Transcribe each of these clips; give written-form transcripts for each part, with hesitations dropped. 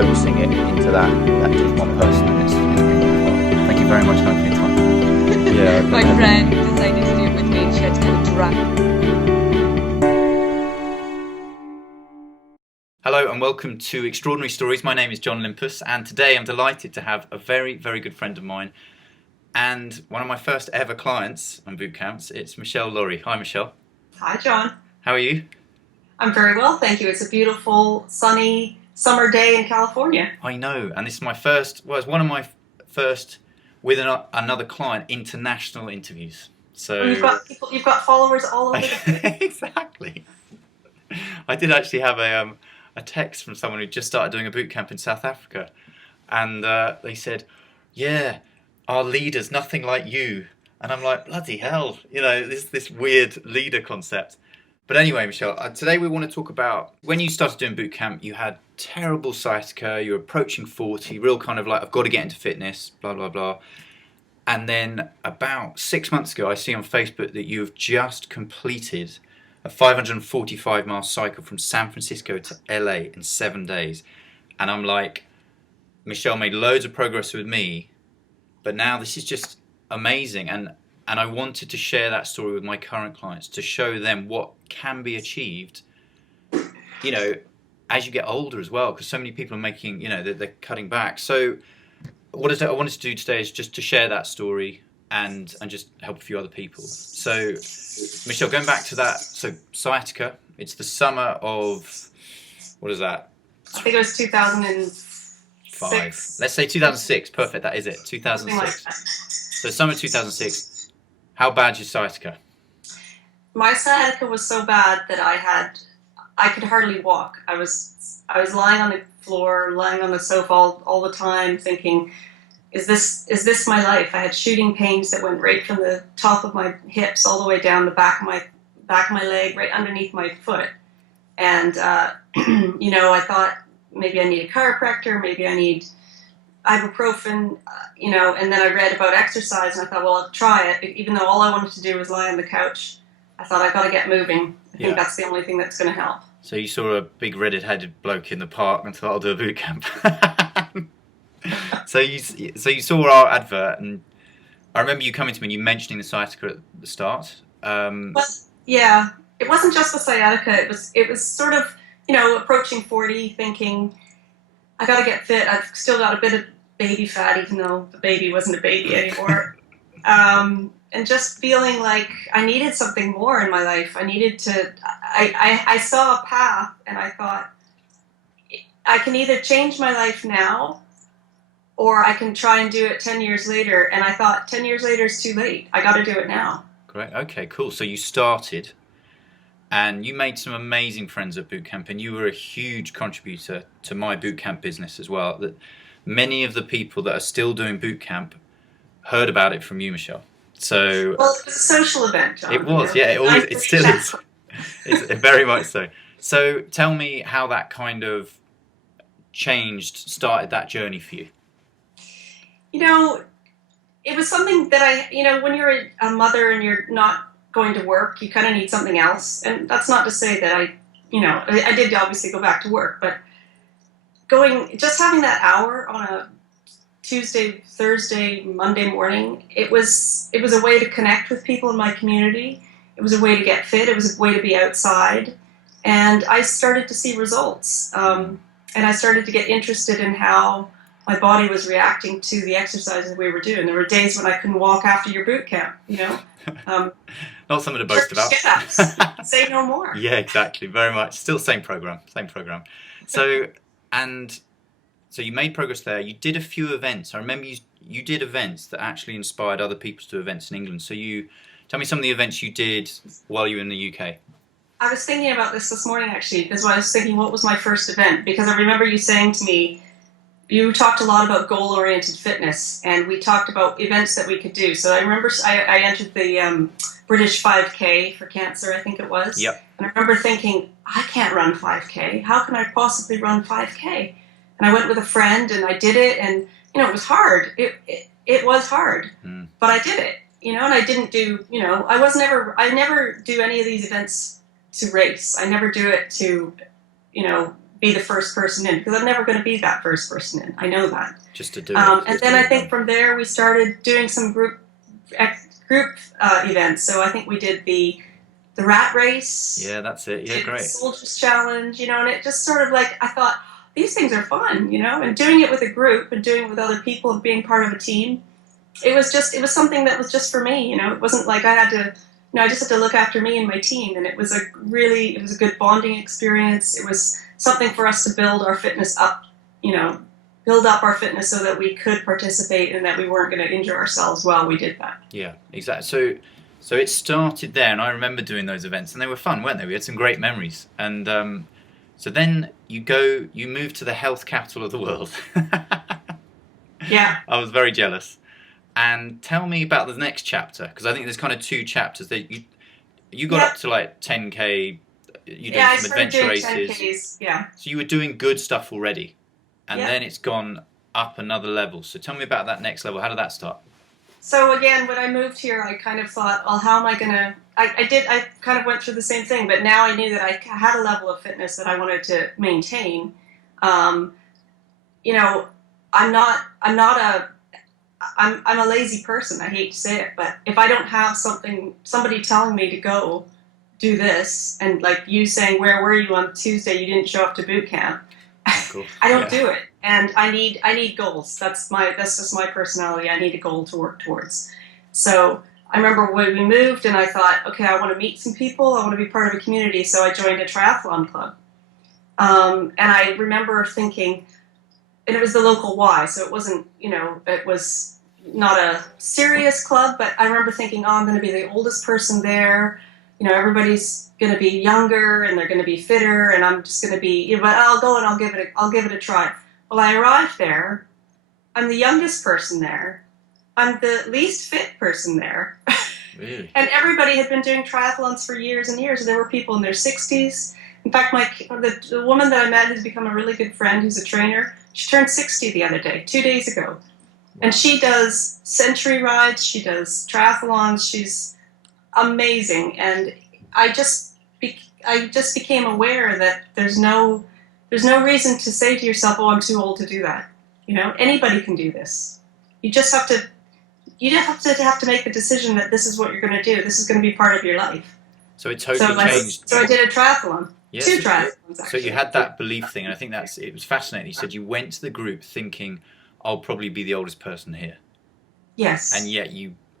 coaxing it into that just one person, and it's been really fun. Thank you very much, Hannah, for your time. Yeah. My friend decided to do it with me, and she had to get it drunk. Hello and welcome to Extraordinary Stories. My name is John Limpus, and today I'm delighted to have a very, very good friend of mine and one of my first ever clients on boot camps. It's Michelle Laurie. Hi, Michelle. Hi, John. How are you? I'm very well, thank you. It's a beautiful, sunny summer day in California. I know, and this is my first, well, it's one of my first with another client international interviews. So you've got followers all over the place. Exactly. I did actually have a text from someone who just started doing a boot camp in South Africa, and they said, "Yeah, our leader's nothing like you," and I'm like, bloody hell, you know, this weird leader concept. But anyway, Michelle, today we want to talk about when you started doing boot camp. You had terrible sciatica, you're approaching 40, real kind of like, I've got to get into fitness, blah blah blah. And then about 6 months ago, I see on Facebook that you've just completed a 545-mile cycle from San Francisco to LA in 7 days. And I'm like, Michelle made loads of progress with me, but now this is just amazing. And I wanted to share that story with my current clients to show them what can be achieved, you know, as you get older as well, because so many people are making, you know, they're cutting back. So what I wanted to do today is just to share that story and just help a few other people. So, Michelle, going back to that, so sciatica, it's the summer of, what is that? I think it was 2005. Let's say 2006. Perfect, that is it, 2006. Like so summer 2006. How bad's your sciatica? my sciatica was so bad that I could hardly walk. I was lying on the floor, lying on the sofa all the time, thinking, Is this my life? I had shooting pains that went right from the top of my hips all the way down the back of my leg, right underneath my foot. And you know, I thought maybe I need a chiropractor, maybe I need ibuprofen, you know. And then I read about exercise, and I thought, well, I'll try it. Even though all I wanted to do was lie on the couch, I thought I got to get moving. I think that's the only thing that's going to help. So you saw a big redheaded bloke in the park and thought, I'll do a boot camp. So you saw our advert, and I remember you coming to me and you mentioning the sciatica at the start. Well, yeah, it wasn't just the sciatica. It was sort of, you know, approaching 40, thinking I got to get fit. I've still got a bit of baby fat, even though the baby wasn't a baby anymore. And just feeling like I needed something more in my life. I needed to. I saw a path, and I thought I can either change my life now, or I can try and do it 10 years later. And I thought 10 years later is too late. I got to do it now. Great. Okay, cool. So you started and you made some amazing friends at boot camp, and you were a huge contributor to my boot camp business as well. That many of the people that are still doing boot camp heard about it from you, Michelle. So well, it was a social event, John. It was, yeah. It still is. It's very much so. So tell me how that kind of started that journey for you. You know, it was something that when you're a mother and you're not going to work, you kind of need something else. And that's not to say that I did obviously go back to work, but just having that hour on a Tuesday, Thursday, Monday morning, it was a way to connect with people in my community. It was a way to get fit. It was a way to be outside. And I started to see results. And I started to get interested in how my body was reacting to the exercises we were doing. There were days when I couldn't walk after your boot camp, you know. Not something to boast about. Say no more. Yeah, exactly. Very much. Still same program. So you made progress there. You did a few events. I remember you did events that actually inspired other people to do events in England. So tell me some of the events you did while you were in the UK. I was thinking about this morning, actually, because I was thinking, what was my first event? Because I remember you saying to me, you talked a lot about goal-oriented fitness, and we talked about events that we could do. So I remember I entered the British 5K for cancer, I think it was. Yep. And I remember thinking, I can't run 5K. How can I possibly run 5K? And I went with a friend, and I did it, and you know, it was hard. It was hard, but I did it. You know, and I didn't do. You know, I never do any of these events to race. I never do it to, you know, be the first person in, because I'm never going to be that first person in. I know that. Just to do it. And then I think from there we started doing some group events. So I think we did the rat race. Yeah, that's it. Yeah, great. The soldiers challenge, and it just sort of like, I thought, these things are fun, and doing it with a group and doing it with other people and being part of a team. It was something that was just for me, It wasn't like I had to, I just had to look after me and my team. And it was a good bonding experience. It was something for us to build our fitness up, build up our fitness so that we could participate and that we weren't going to injure ourselves while we did that. Yeah, exactly. So it started there, and I remember doing those events, and they were fun, weren't they? We had some great memories. And so then you move to the health capital of the world. Yeah. I was very jealous. And tell me about the next chapter, because I think there's kind of two chapters. That you got up to like 10K. You did some adventure races. 10Ks, yeah. So you were doing good stuff already, and Yeah. then it's gone up another level. So tell me about that next level. How did that start? So again, when I moved here, I kind of thought, well, how am I going to... I kind of went through the same thing, but now I knew that I had a level of fitness that I wanted to maintain. I'm a lazy person. I hate to say it, but if I don't have somebody telling me to go do this, and like you saying, where were you on Tuesday? You didn't show up to boot camp. Cool. I don't do it, and I need goals. That's just my personality. I need a goal to work towards. So I remember when we moved, and I thought, okay, I want to meet some people. I want to be part of a community. So I joined a triathlon club, and I remember thinking, and it was the local Y, so it wasn't, it was not a serious club, but I remember thinking, oh, I'm going to be the oldest person there. Everybody's going to be younger and they're going to be fitter, and I'm just going to be, but I'll go and I'll give it a try. Well, I arrived there. I'm the youngest person there. I'm the least fit person there. Really? And everybody had been doing triathlons for years and years. There were people in their 60s. In fact, the woman that I met who's become a really good friend, who's a trainer, she turned 60 the other day, 2 days ago. Wow. And she does century rides, she does triathlons, she's amazing. And I just became aware that there's no reason to say to yourself, oh, I'm too old to do that. Anybody can do this. You just have to make the decision that this is what you're going to do. This is going to be part of your life. So it totally changed. So I did a triathlon. Yes. 2 triathlons, actually. So you had that belief thing, and I think it was fascinating. You said you went to the group thinking, I'll probably be the oldest person here. Yes. And yet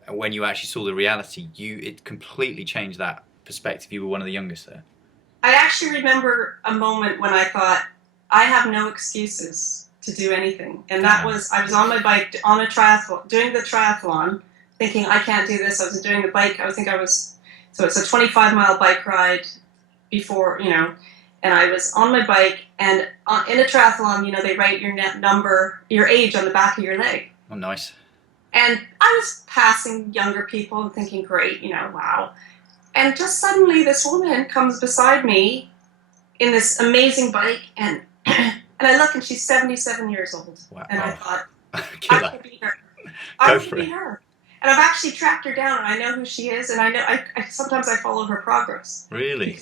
when you actually saw the reality, it completely changed that perspective. You were one of the youngest there. I actually remember a moment when I thought, I have no excuses to do anything. And that was, I was on my bike on a triathlon, doing the triathlon, thinking, I can't do this. I was doing the bike, so it's a 25-mile bike ride before, and I was on my bike, and in a triathlon, they write your age on the back of your leg. Oh, nice. And I was passing younger people and thinking, great, wow. And just suddenly this woman comes beside me in this amazing bike, and I look, and she's 77 years old. Wow. And I thought, Killer. I could be her. I could be her. And I've actually tracked her down, and I know who she is, and I know sometimes I follow her progress. Really?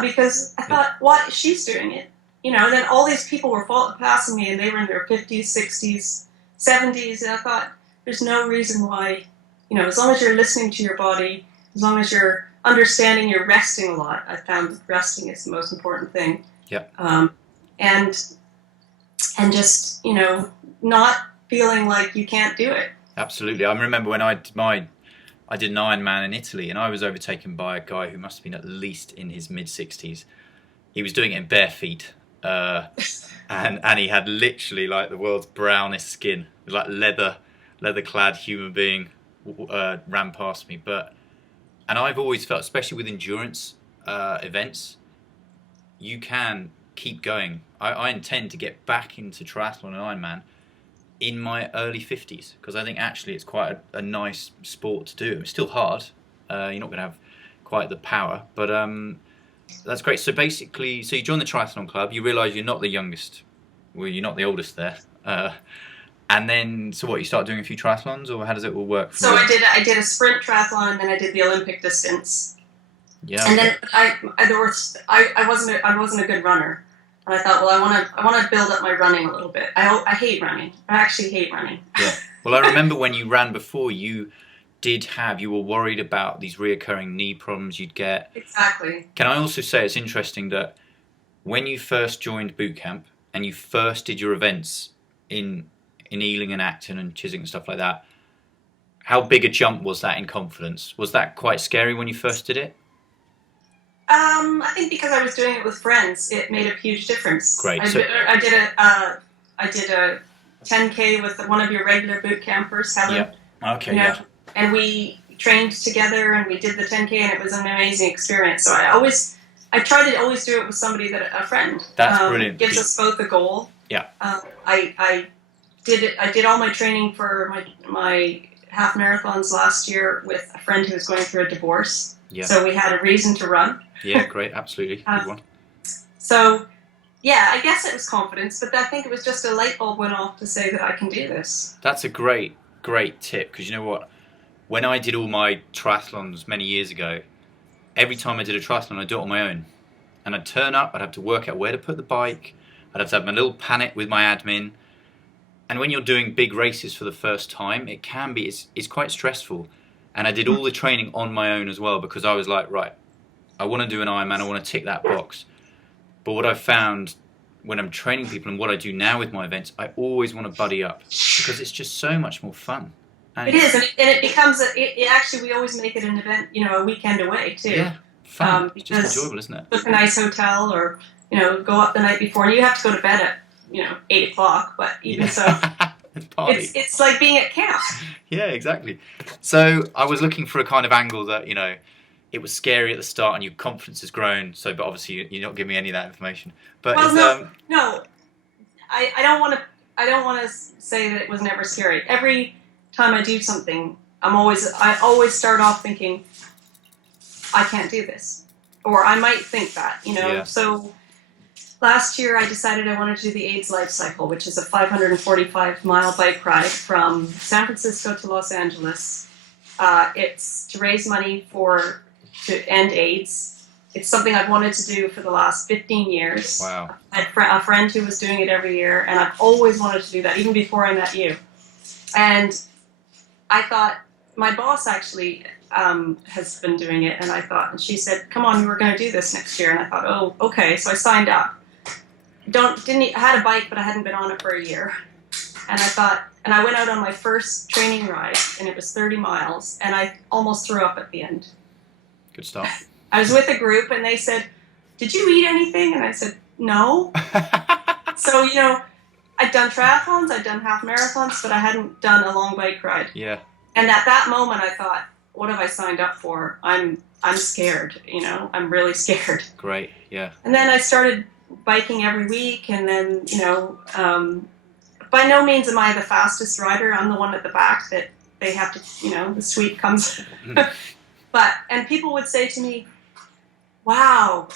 Because I thought, what? She's doing it. And then all these people were passing me, and they were in their 50s, 60s, 70s, and I thought, there's no reason why, as long as you're listening to your body, as long as you're understanding you're resting a lot. I found that resting is the most important thing. Yep. And just, not feeling like you can't do it. Absolutely. I remember when I did an Ironman in Italy, and I was overtaken by a guy who must have been at least in his mid-60s. He was doing it in bare feet, and he had literally like the world's brownest skin. It was like leather-clad human being ran past me. And I've always felt, especially with endurance events, you can keep going. I intend to get back into triathlon and Ironman in my early 50s, because I think actually it's quite a nice sport to do. It's still hard. You're not going to have quite the power, but that's great. So basically, you join the triathlon club, you realise you're not the youngest, well, you're not the oldest there, and then, so what, you start doing a few triathlons, or how does it all work? So I did a sprint triathlon, and then I did the Olympic distance. Yeah. And then I wasn't a good runner. And I thought, well, I want to build up my running a little bit. I hate running. I actually hate running. Yeah. Well, I remember when you ran before, you were worried about these reoccurring knee problems you'd get. Exactly. Can I also say it's interesting that when you first joined boot camp and you first did your events in Ealing and Acton and Chiswick and stuff like that, how big a jump was that in confidence? Was that quite scary when you first did it? I think because I was doing it with friends, it made a huge difference. Great. I did a 10K with one of your regular boot campers, Helen. Yep. Okay. You know, and we trained together and we did the 10K, and it was an amazing experience. So I try to always do it with somebody a friend. That's brilliant. Gives us both a goal. Yeah. I did all my training for my half marathons last year with a friend who was going through a divorce. Yeah. So we had a reason to run. Yeah, great, absolutely. Good one. So, yeah, I guess it was confidence, but I think it was just a light bulb went off to say that I can do this. That's a great tip, because you know what? When I did all my triathlons many years ago, every time I did a triathlon, I'd do it on my own. And I'd turn up, I'd have to work out where to put the bike, I'd have to have my little panic with my admin. And when you're doing big races for the first time, it can be, it's quite stressful. And I did all the training on my own as well, because I was like, right, I want to do an Ironman, I want to tick that box. But what I've found when I'm training people and what I do now with my events, I always want to buddy up, because it's just so much more fun. And it is, and it becomes, actually, we always make it an event, a weekend away, too. Yeah, fun. It's just enjoyable, isn't it? Book a nice hotel or, go up the night before, and you have to go to bed at, 8 o'clock, but even so, it's like being at camp. Yeah, exactly. So I was looking for a kind of angle that, it was scary at the start and your confidence has grown. So, but obviously you're not giving me any of that information. But no, I don't want to say that it was never scary. Every time I do something, I always start off thinking, I can't do this, or I might think that, Yeah. So last year I decided I wanted to do the AIDS Lifecycle, which is a 545-mile bike ride from San Francisco to Los Angeles. It's to raise money to end AIDS. It's something I've wanted to do for the last 15 years. Wow. I had a friend who was doing it every year, and I've always wanted to do that, even before I met you. And I thought, my boss actually has been doing it, and she said, come on, we're going to do this next year. And I thought, oh, okay. So I signed up. I had a bike, but I hadn't been on it for a year. And I went out on my first training ride, and it was 30 miles, and I almost threw up at the end. Good start. I was with a group, and they said, did you eat anything? And I said, no. So, I'd done triathlons, I'd done half marathons, but I hadn't done a long bike ride. Yeah. And at that moment, I thought, what have I signed up for? I'm scared, I'm really scared. Great, yeah. And then I started biking every week, and then, by no means am I the fastest rider. I'm the one at the back that they have to, the sweep comes. And people would say to me, wow,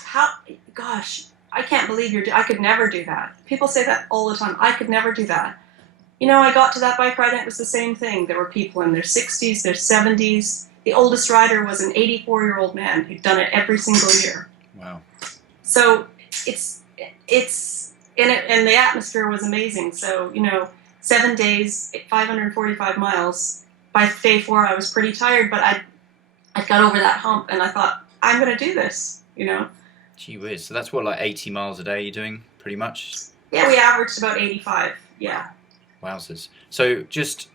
gosh, I can't believe I could never do that. People say that all the time. I could never do that. I got to that bike ride and it was the same thing. There were people in their 60s, their 70s. The oldest rider was an 84-year-old man who'd done it every single year. Wow. So and the atmosphere was amazing. So, 7 days, 545 miles. By day 4, I was pretty tired, but I got over that hump and I thought, I'm going to do this, Gee whiz. So that's what, like 80 miles a day you're doing, pretty much? Yeah, we averaged about 85, yeah. Wowzers. So just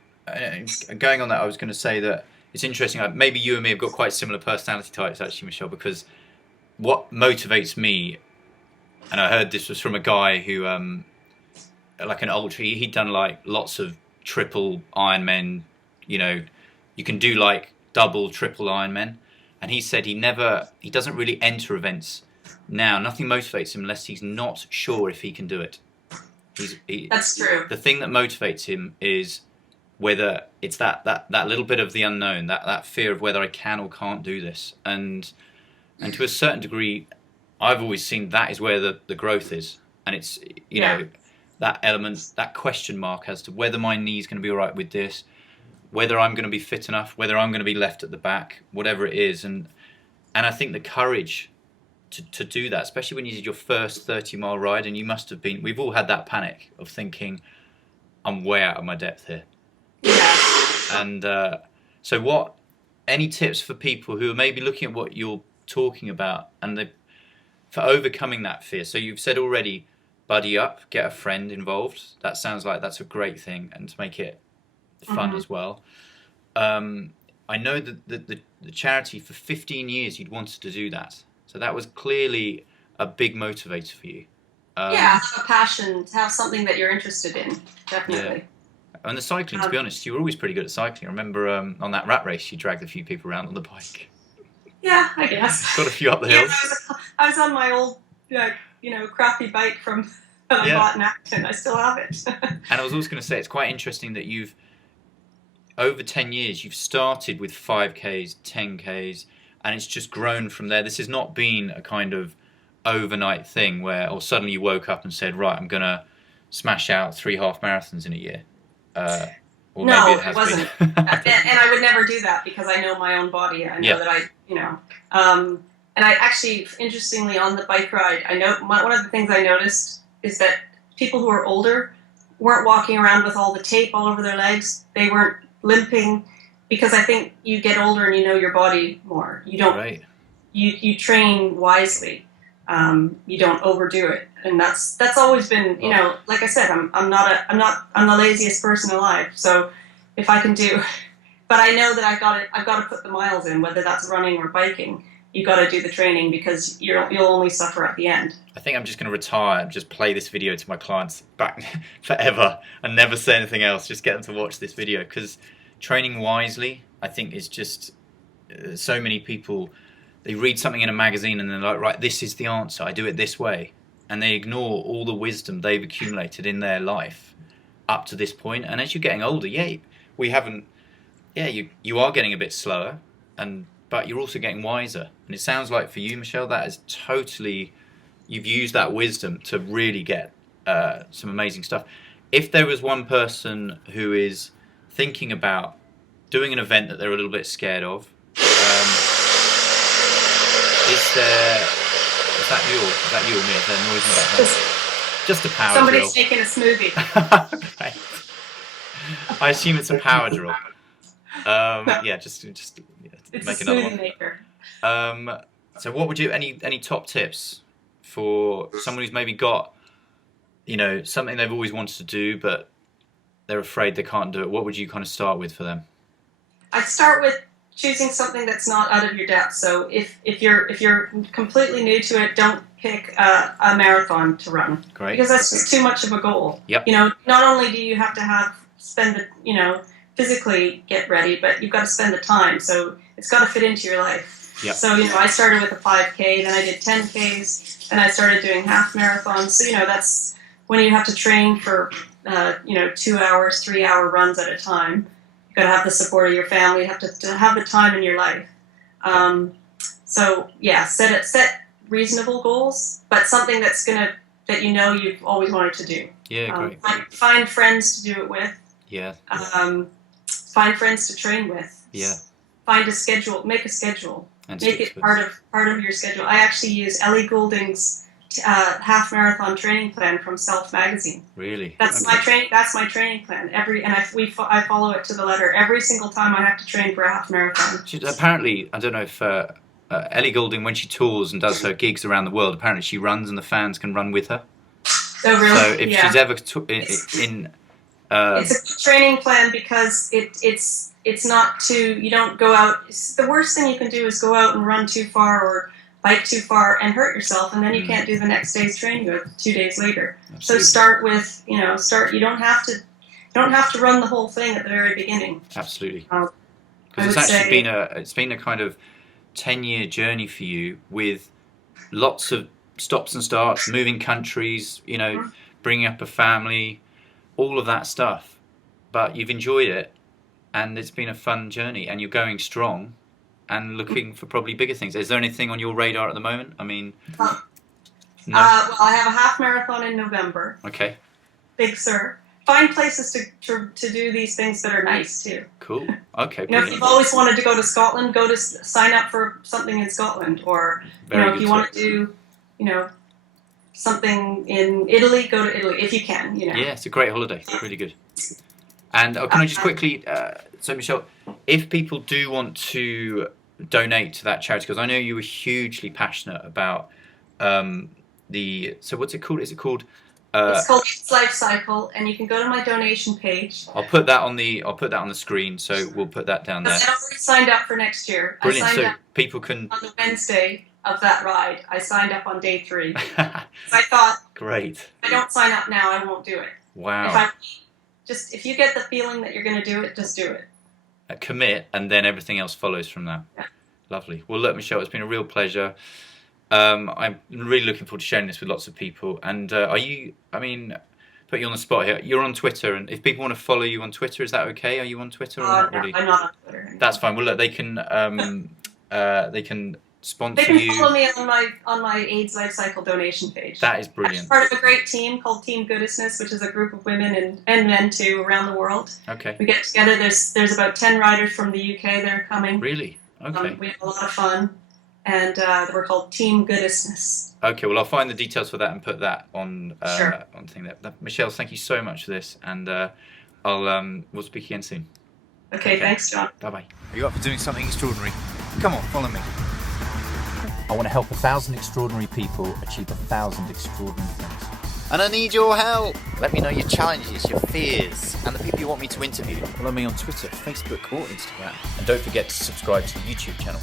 going on that, I was going to say that it's interesting. Maybe you and me have got quite similar personality types, actually, Michelle, because what motivates me, and I heard this was from a guy who, like an ultra, he'd done like lots of triple Ironmen, you can do like double, triple Ironmen. And he said he doesn't really enter events now. Nothing motivates him unless he's not sure if he can do it. That's true. The thing that motivates him is whether it's that little bit of the unknown, that fear of whether I can or can't do this. And to a certain degree, I've always seen that is where the growth is. And it's, that element, that question mark as to whether my knee's going to be all right with this, whether I'm going to be fit enough, whether I'm going to be left at the back, whatever it is. And I think the courage to do that, especially when you did your first 30-mile ride, and you must have been. We've all had that panic of thinking, I'm way out of my depth here. Yeah. And so, what? Any tips for people who are maybe looking at what you're talking about, and for overcoming that fear? So you've said already, buddy up, get a friend involved. That sounds like that's a great thing, and to make it fun as well. I know that the charity, for 15 years you'd wanted to do that, so that was clearly a big motivator for you. Have a passion, to have something that you're interested in, definitely. Yeah. And the cycling, to be honest, you were always pretty good at cycling. I remember on that rat race you dragged a few people around on the bike. Yeah, I guess. Got a few up the hills. I was on my old, crappy bike from that I bought in Acton. I still have it. And I was also going to say, it's quite interesting that over 10 years, you've started with 5Ks, 10Ks, and it's just grown from there. This has not been a kind of overnight thing where, or suddenly you woke up and said, right, I'm going to smash out 3 half marathons in a year. Or no, maybe it wasn't. And I would never do that because I know my own body. I know that and I actually, interestingly, on the bike ride, one of the things I noticed is that people who are older weren't walking around with all the tape all over their legs. They weren't limping, because I think you get older and you know your body more. You don't. Right. You train wisely. You don't overdo it, and that's always been, like I said, I'm the laziest person alive. So if I can do, but I know that I've got to put the miles in, whether that's running or biking. You got to do the training, because you'll only suffer at the end. I think I'm just going to retire and just play this video to my clients back forever and never say anything else. Just get them to watch this video, because training wisely, I think, is just so many people. They read something in a magazine and they're like, right, this is the answer. I do it this way. And they ignore all the wisdom they've accumulated in their life up to this point. And as you're getting older, you are getting a bit slower, but you're also getting wiser. And it sounds like for you, Michelle, that is totally, you've used that wisdom to really get some amazing stuff. If there was one person who is thinking about doing an event that they're a little bit scared of, is that you or me? Is there noise in the background? Just a power drill. Somebody's making a smoothie. Right. I assume it's a power drill. Just it's make a another smoothie one. maker. So what would you, any top tips for someone who's maybe got, something they've always wanted to do, but they're afraid they can't do it? What would you kind of start with for them? I'd start with choosing something that's not out of your depth. So if you're completely new to it, don't pick a marathon to run. Great. Because that's just too much of a goal. Yep. Not only do you have to physically get ready, but you've got to spend the time. So it's got to fit into your life. Yep. So I started with a 5K, then I did 10Ks, and I started doing half marathons. So that's when you have to train for 2 hours, 3-hour runs at a time. You've got to have the support of your family. You have to have the time in your life. Set reasonable goals, but something that you've always wanted to do. Yeah, great. Find friends to do it with. Yeah. Find friends to train with. Yeah. Find a schedule. Make a schedule. And Make it part of your schedule. I actually use Ellie Goulding's half marathon training plan from Self magazine. Really? That's my training. That's my training plan. I follow it to the letter every single time I have to train for a half marathon. Apparently, I don't know if Ellie Goulding, when she tours and does her gigs around the world, apparently she runs and the fans can run with her. Oh, really? So if she's ever it's a training plan, because it's not you don't go out. The worst thing you can do is go out and run too far or bike too far and hurt yourself, and then you can't do the next day's training 2 days later. Absolutely. So start with you don't have to run the whole thing at the very beginning. Absolutely. Because it's actually been a kind of 10-year journey for you, with lots of stops and starts, moving countries, bringing up a family, all of that stuff. But you've enjoyed it, and it's been a fun journey, and you're going strong and looking for probably bigger things. Is there anything on your radar at the moment? I mean, no? Well, I have a half marathon in November. Okay. Big Sur. find places to do these things that are nice too. Cool. Okay. You know, if you've always wanted to go to Scotland, go to sign up for something in Scotland, or if you want to do, something in Italy, go to Italy if you can. Yeah, it's a great holiday. Really good. And can I just quickly, so Michelle, if people do want to donate to that charity, because I know you were hugely passionate about so what's it called? Is it called? It's called AIDS Lifecycle, and you can go to my donation page. I'll put that on the screen, so we'll put that down there. I already signed up for next year. Brilliant. I signed So up people can on the Wednesday of that ride. I signed up on day 3. I thought, great. if I don't sign up now, I won't do it. Wow. If you get the feeling that you're going to do it, just do it. Commit, and then everything else follows from that. Yeah. Lovely. Well, look, Michelle, it's been a real pleasure. I'm really looking forward to sharing this with lots of people. And put you on the spot here. You're on Twitter, and if people want to follow you on Twitter, is that okay? Are you on Twitter or not no, really? I'm not on Twitter anymore. That's fine. Well, look, they can sponsor They can you. follow me on my AIDS Lifecycle donation page. That is brilliant. I'm part of a great team called Team Goodness, which is a group of women and men too around the world. Okay. We get together. There's about 10 riders from the UK that are coming. Really? Okay. We have a lot of fun, and we're called Team Goodness. Okay. Well, I'll find the details for that and put that on Sure. on the thing there. Michelle, thank you so much for this, and we'll speak again soon. Okay, thanks, John. Bye bye. Are you up for doing something extraordinary? Come on, follow me. I want to help 1,000 extraordinary people achieve 1,000 extraordinary things. And I need your help. Let me know your challenges, your fears, and the people you want me to interview. Follow me on Twitter, Facebook, or Instagram. And don't forget to subscribe to the YouTube channel.